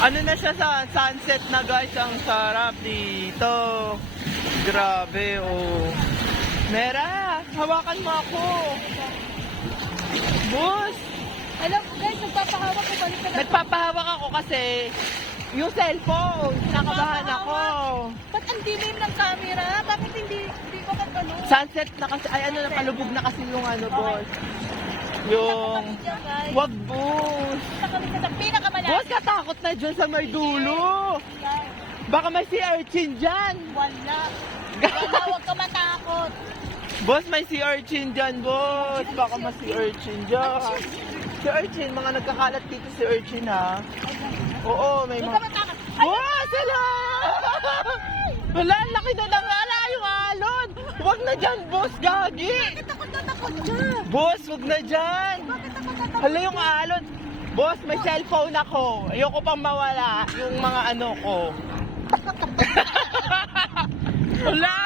Ano na siya sa sunset na guys, ang sarap dito. Grabe, oh. Mera, hawakan mo ako. Boss, Alam mo guys, nagpapahawak ko balik na. nagpapahawak ako kasi yung cellphone, nakabahan ako. Ba't ang dilim ng camera? Bakit hindi, hindi ko ano? Sunset na kasi, ay ano, nakalubog na kasi yung ano, boss. Yung, wag boss. Sa pinakamalapit. Boss, katakot na dyan sa may dulo. Baka may sea urchin dyan. Wala. Wala, huwag ka matakot. Boss, may sea urchin dyan, boss. Baka may sea urchin dyan. Sea urchin, mga nagkakalat dito si urchin, ha? Oo, may Huwag ka mga... matakot. Boss, hala! Wala, laki na lang. Wala yung alon. Huwag na dyan, boss, gagi. Bakit takot na takot ka? Boss, huwag na dyan. Bakit takot na takot? Hala yung alon. Boss, may cellphone ako. Ayoko pang mawala yung mga ano ko. Hala!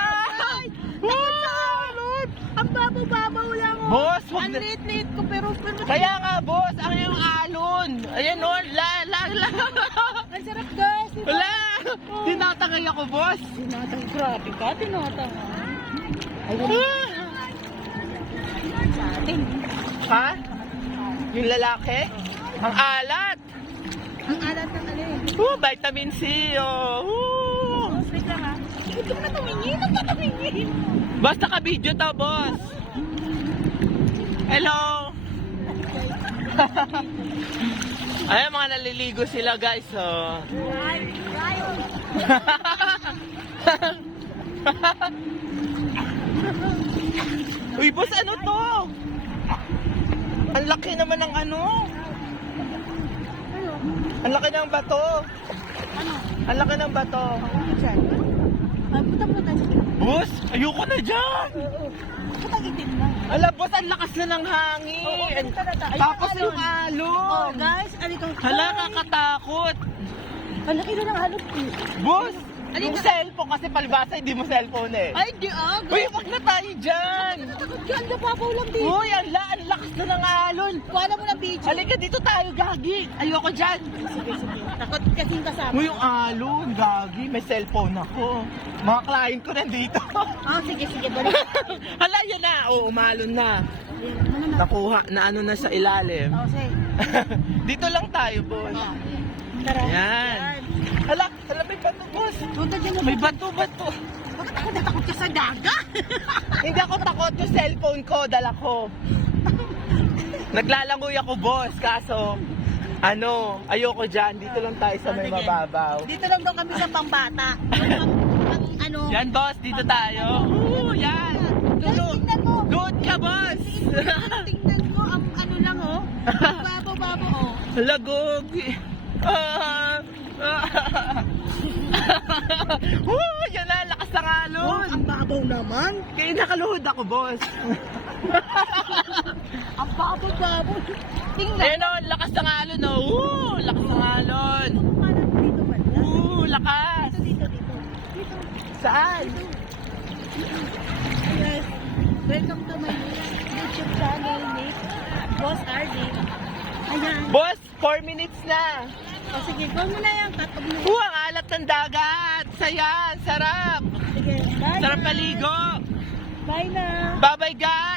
Wow! Ang babaw-babaw lang oh. Boss, wag Ang na- liit-liit ko pero pero Kaya nga, boss, ang yung alon. Ayan, no, la, la, la. ang sarap guys. Wala! Tinatangay ako, boss. Tinatang grabe ka, tinatang. Ah! Ha? Yung lalaki? Ang alat. Ang alat ng alin. Oh, vitamin C, oh. Ooh. Wait lang ha. Ka na tumingin. Huwag ka tumingin. Basta ka video to, boss. Hello. Ayan, mga naliligo sila, guys, oh. Uy, boss, ano to? Ang laki naman ng ano. Ano? Ang laki ng bato. Ano? Ang laki ng bato. Ano dyan? Ay, puta mo tayo. Boss, ayoko na dyan. Oo. Puta itim lang. Ala, boss, ang lakas na ng Oo, hangin. ganito na tayo. Tapos Ayun, yung alon. Oh, alon. guys, ka? Hala, kakatakot. Ang laki na ng alon. Boss, yung na- cellphone kasi palibasa hindi mo cellphone eh. Ay, di ah. Uy, wag na tayo dyan. Takot ka, ang lababaw lang dito. Uy, ang, la ang lakas na ng alon. Wala mo ng video. Halika dito tayo, Gagi. Ayoko dyan. Sige, sige. Takot kasing kasama. Uy, yung alon, Gagi. May cellphone ako. Mga client ko nandito. Ah, sige, sige. Balik. Hala, yan na. Oo, umalon na. Ano na? Nakuha na ano na sa ilalim. Oh, sige. dito lang tayo, boss. Ah. Tara. Yan. Hala, hala, may bato, boss. Punta dyan. May bato, bato. Bakit ako natakot ka sa dagat? Hindi ako takot yung cellphone ko, dala ko. Naglalangoy ako, boss, kaso, ano, ayoko dyan. Dito lang tayo sa may Sige. mababaw. Dito lang daw kami sa pambata. Ang, ang ano. Yan, boss, dito tayo. Woo, yan. Mo. Good ka, boss. Tingnan mo, ang ano lang oh. Babo-babo oh. Lagog. Ah. Woo, yan na, lakas ng alon. ang babaw naman. Kaya nakaluhod ako, boss. Ang babo-babo. Tingnan. Ayun o, lakas ng alon, oh. Woo, lakas ng alon. Parang dito man lang. Woo, lakas. Dito, dito, dito. Dito. Saan? Yes. Welcome to my YouTube channel, Nick. Boss RD. Ayan. Boss, 4 minutes na. O sige, go mo na yan. Katog mo. Woo, ang alat ng dagat. Saya, sarap. Sige, bye Sarap na. maligo. Bye na. Bye-bye, guys.